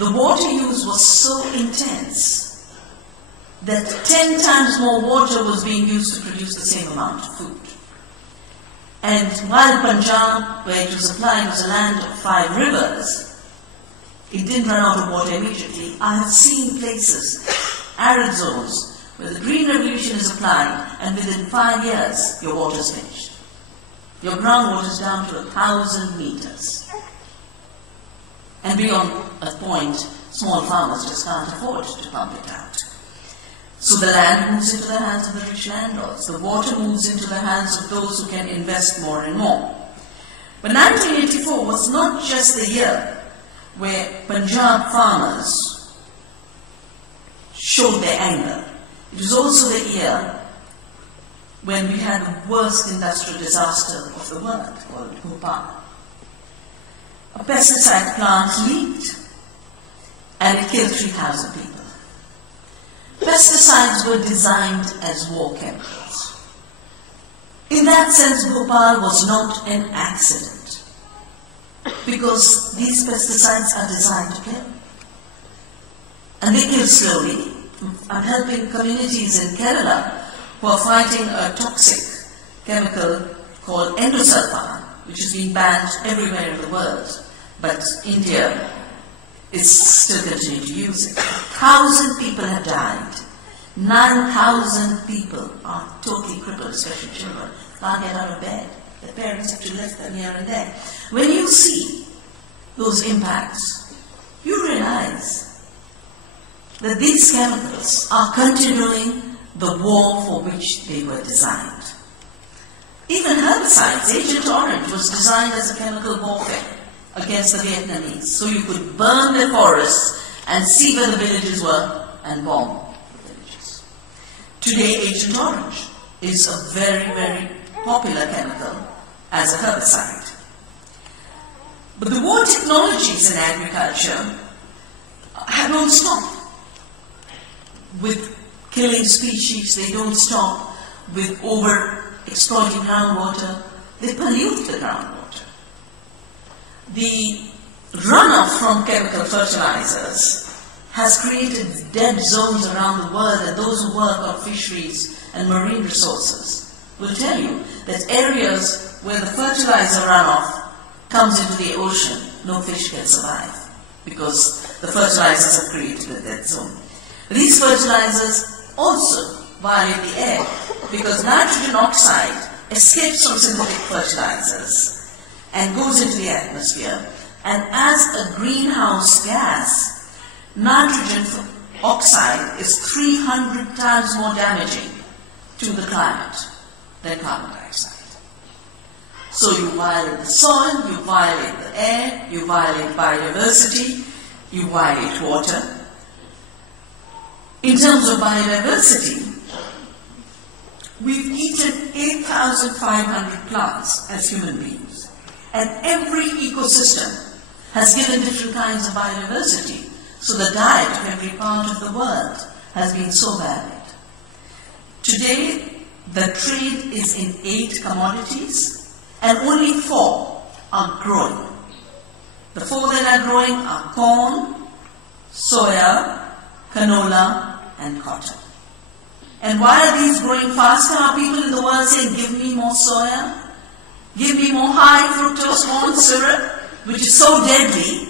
the water use was so intense that 10 times more water was being used to produce the same amount of food. And while Punjab, where it was applied, was a land of 5 rivers, it didn't run out of water immediately. I have seen places, arid zones, where the Green Revolution is applied, and within 5 years, your water is finished. Your groundwater is down to 1,000 meters. And beyond a point, small farmers just can't afford to pump it out. So the land moves into the hands of the rich landlords. The water moves into the hands of those who can invest more and more. But 1984 was not just the year where Punjab farmers showed their anger. It was also the year when we had the worst industrial disaster of the world, called Bhopal. A pesticide plant leaked, and it killed 3,000 people. Pesticides were designed as war chemicals. In that sense, Bhopal was not an accident, because these pesticides are designed to kill. And they kill slowly. I'm helping communities in Kerala who are fighting a toxic chemical called endosulfan, which is being banned everywhere in the world, but India is still continuing to use it. 1,000 people have died. 9,000 people are totally crippled, especially children. Can't get out of bed. Their parents have to lift them here and there. When you see those impacts, you realize that these chemicals are continuing the war for which they were designed. Even herbicides, Agent Orange was designed as a chemical warfare against the Vietnamese. So you could burn their forests and see where the villages were and bomb the villages. Today, Agent Orange is a very, very popular chemical as a herbicide. But the war technologies in agriculture don't stop with killing species. They don't stop with over-exploiting groundwater. They pollute the groundwater. The runoff from chemical fertilizers has created dead zones around the world, and those who work on fisheries and marine resources will tell you that areas where the fertilizer runoff comes into the ocean, no fish can survive because the fertilizers have created a dead zone. These fertilizers also violate the air because nitrogen oxide escapes from synthetic fertilizers and goes into the atmosphere, and as a greenhouse gas, nitrogen oxide is 300 times more damaging to the climate than carbon dioxide. So you violate the soil, you violate the air, you violate biodiversity, you violate water. In terms of biodiversity, we've eaten 8,500 plants as human beings. And every ecosystem has given different kinds of biodiversity. So the diet of every part of the world has been so varied. Today, the trade is in 8 commodities, and only 4 are growing. The 4 that are growing are corn, soya, canola, and cotton. And why are these growing faster? Are people in the world saying, give me more soya? Give me more high fructose corn syrup, which is so deadly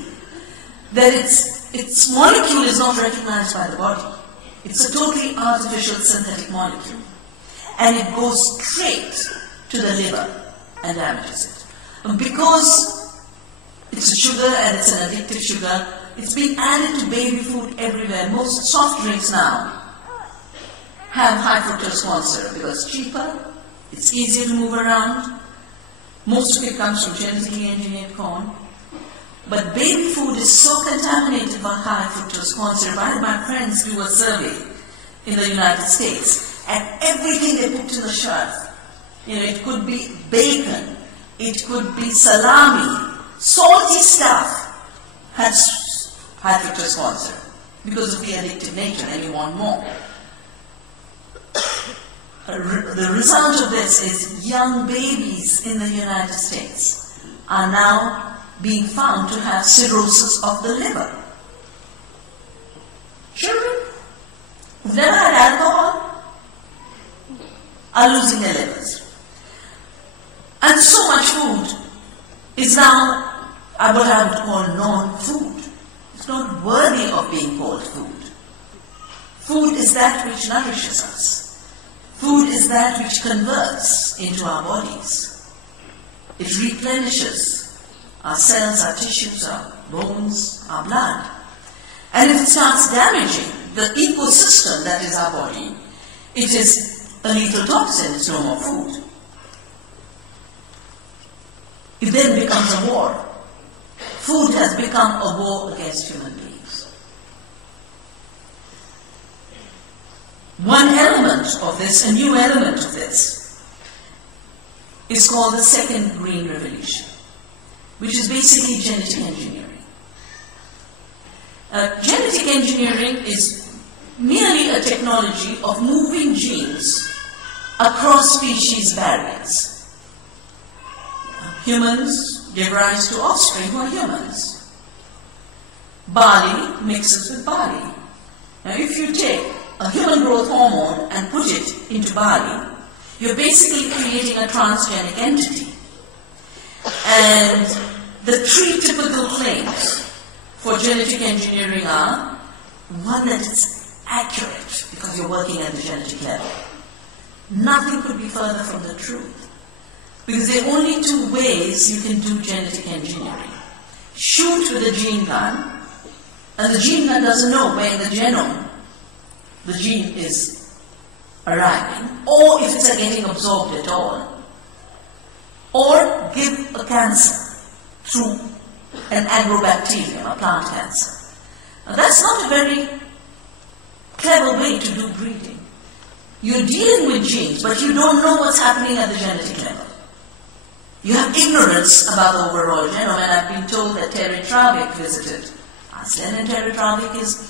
that its molecule is not recognized by the body. It's a totally artificial synthetic molecule. And it goes straight to the liver and damages it. And because it's a sugar and it's an addictive sugar, it's being added to baby food everywhere. Most soft drinks now have high fructose corn syrup because it's cheaper, it's easier to move around. Most of it comes from genetically engineered corn. But baby food is so contaminated by high fructose corn syrup. I had my friends do a survey in the United States, and everything they put in the shelf, it could be bacon, it could be salami, salty stuff, has high fructose corn syrup because of the addictive nature, and you want more. The result of this is young babies in the United States are now being found to have cirrhosis of the liver Children who've never had alcohol are losing their livers. And so much food is now what I would call non-food. It's not worthy of being called food. Food is that which nourishes us. Food is that which converts into our bodies. It replenishes our cells, our tissues, our bones, our blood. And if it starts damaging the ecosystem that is our body, it is a lethal toxin, it's no more food. It then becomes a war. Food has become a war against human beings. One element of this, a new element of this, is called the second green revolution, which is basically genetic engineering. Genetic engineering is merely a technology of moving genes across species barriers. Humans give rise to offspring who are humans. Barley mixes with barley. Now, if you take a human growth hormone and put it into barley, you're basically creating a transgenic entity. And the three typical claims for genetic engineering are, one, that it's accurate because you're working at the genetic level. Nothing could be further from the truth. Because there are only two ways you can do genetic engineering. Shoot with a gene gun, and the gene gun doesn't know where in the genome the gene is arriving, or if it's getting absorbed at all. Or give a cancer through an agrobacterium, a plant cancer. Now, that's not a very clever way to do breeding. You're dealing with genes, but you don't know what's happening at the genetic level. You have ignorance about the overall genome, and I've been told that Terry Travick visited Iceland, and Terry Travick is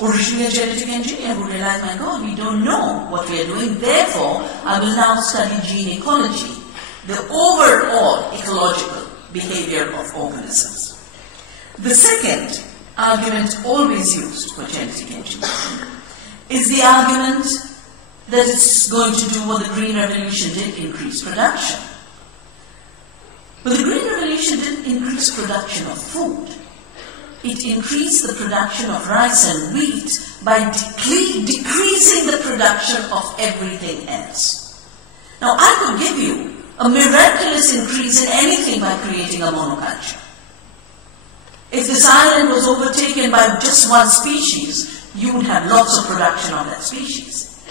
originally a genetic engineer who realized, my God, we don't know what we are doing, therefore I will now study gene ecology, the overall ecological behavior of organisms. The second argument always used for genetic engineering is the argument that it's going to do what the Green Revolution did, increase production. But the Green Revolution didn't increase production of food. It increased the production of rice and wheat by decreasing the production of everything else. Now, I could give you a miraculous increase in anything by creating a monoculture. If this island was overtaken by just one species, you would have lots of production of that species.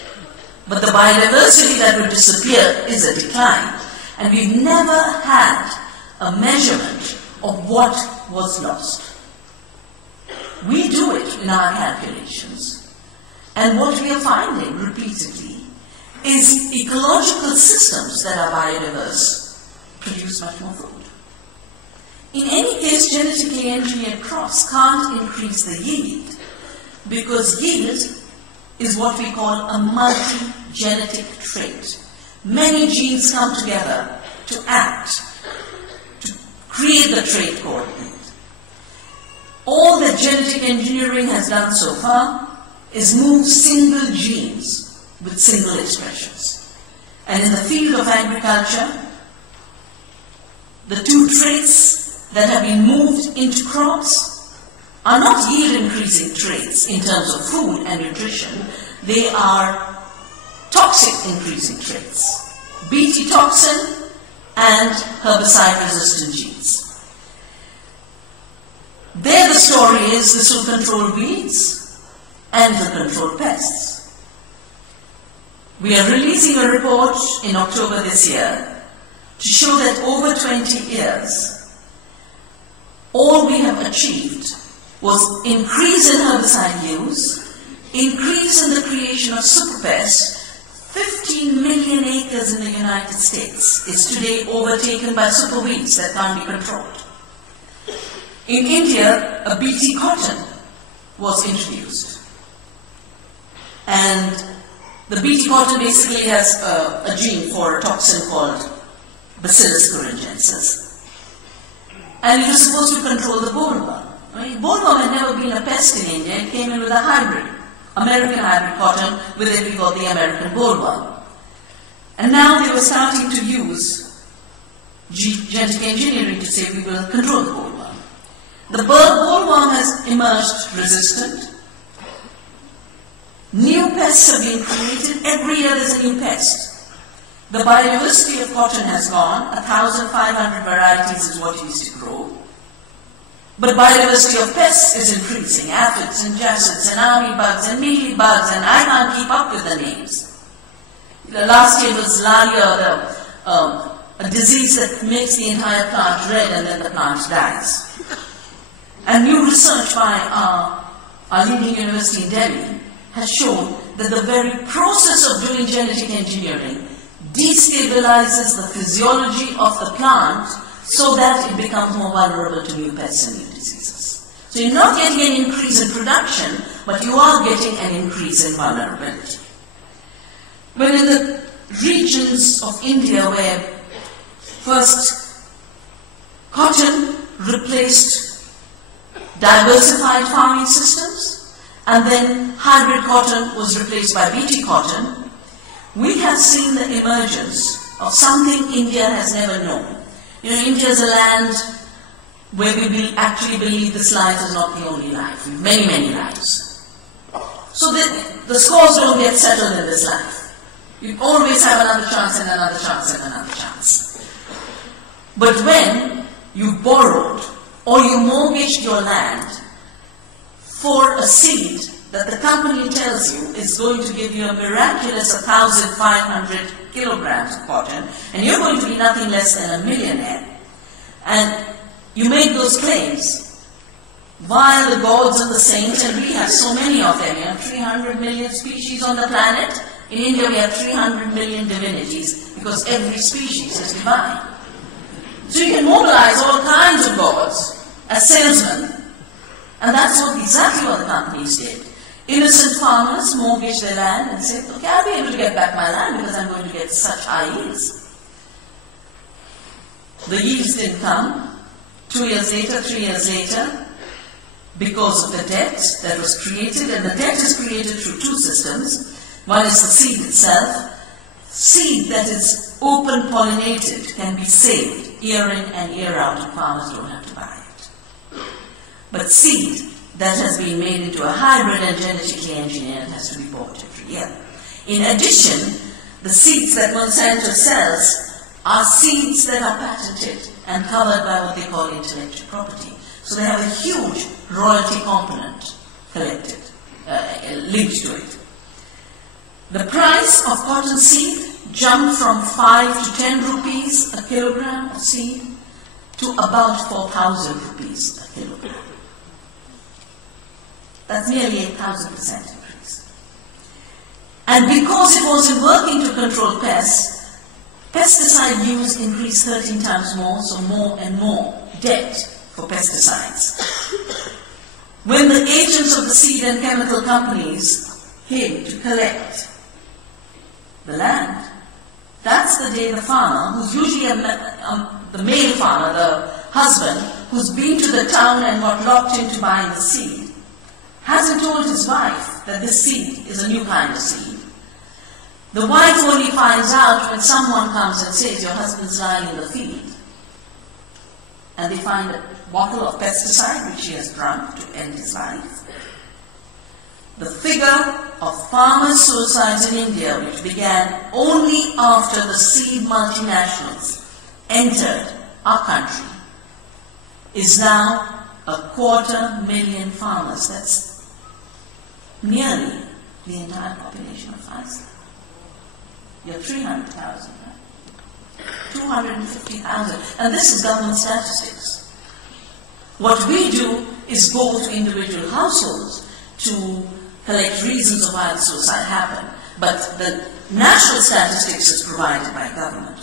But the biodiversity that would disappear is a decline, and we've never had a measurement of what was lost. We do it in our calculations, and what we are finding repeatedly is ecological systems that are biodiverse produce much more food. In any case, genetically engineered crops can't increase the yield, because yield is what we call a multi-genetic trait. Many genes come together to act, to create the trait coordinate. All that genetic engineering has done so far is move single genes with single expressions. And in the field of agriculture, the two traits that have been moved into crops are not yield-increasing traits in terms of food and nutrition. They are toxic-increasing traits. Bt toxin and herbicide-resistant genes. There the story is this will control weeds and will control pests. We are releasing a report in October this year to show that over 20 years, all we have achieved was increase in herbicide use, increase in the creation of superpests. 15 million acres in the United States is today overtaken by superweeds that can't be controlled. In India, a Bt cotton was introduced. And the Bt cotton basically has a gene for a toxin called Bacillus thuringiensis. And it was supposed to control the bollworm. Bollworm had never been a pest in India. It came in with a hybrid. American hybrid cotton with what we call the American bollworm. And now they were starting to use genetic engineering to say we will control the bollworm. The bollworm has emerged resistant. New pests have been created. Every year there's a new pest. The biodiversity of cotton has gone. 1,500 varieties is what used to grow. But biodiversity of pests is increasing. Aphids and jacids and army bugs and mealybugs, and I can't keep up with the names. Last year was Lalia, a disease that makes the entire plant red and then the plant dies. And new research by our leading university in Delhi has shown that the very process of doing genetic engineering destabilizes the physiology of the plant so that it becomes more vulnerable to new pests and new diseases. So you're not getting an increase in production, but you are getting an increase in vulnerability. When in the regions of India where first cotton replaced diversified farming systems, and then hybrid cotton was replaced by BT cotton, we have seen the emergence of something India has never known. You know, India is a land where we actually believe this life is not the only life. We have many, many lives. So the scores don't get settled in this life. You always have another chance and another chance and another chance. But when you borrowed or you mortgaged your land for a seed that the company tells you is going to give you a miraculous 1,500 kilograms of cotton, and you're going to be nothing less than a millionaire, and you make those claims, while the gods and the saints, and we have so many of them, you know, 300 million species on the planet. In India we have 300 million divinities, because every species is divine. So you can mobilize all kinds of gods as salesmen, and that's exactly what the companies did. Innocent farmers mortgaged their land and said, okay, I'll be able to get back my land because I'm going to get such high yields. The yields didn't come. 2 years later, 3 years later, because of the debt that was created, and the debt is created through two systems. One is the seed itself. Seed that is open pollinated can be saved year in and year out, and farmers don't have to buy it. But seed that has been made into a hybrid and genetically engineered has to be bought every year. In addition, the seeds that Monsanto sells are seeds that are patented and covered by what they call intellectual property. So they have a huge royalty component collected, linked to it. The price of cotton seed jumped from 5 to 10 rupees a kilogram of seed to about 4,000 rupees a kilogram. That's nearly 8,000% increase. And because it wasn't working to control pests, pesticide use increased 13 times more, so more and more debt for pesticides. When the agents of the seed and chemical companies came to collect the land, that's the day the farmer, who's usually the male farmer, the husband, who's been to the town and got locked into buying the seed, hasn't told his wife that this seed is a new kind of seed. The wife only finds out when someone comes and says, your husband's lying in the field. And they find a bottle of pesticide which he has drunk to end his life. The figure of farmer suicides in India, which began only after the seed multinationals entered our country, is now 250,000 farmers. That's nearly the entire population of Iceland. You're 300,000, right? 250,000. And this is government statistics. What we do is go to individual households to collect reasons of why the suicide happened. But the national statistics is provided by government.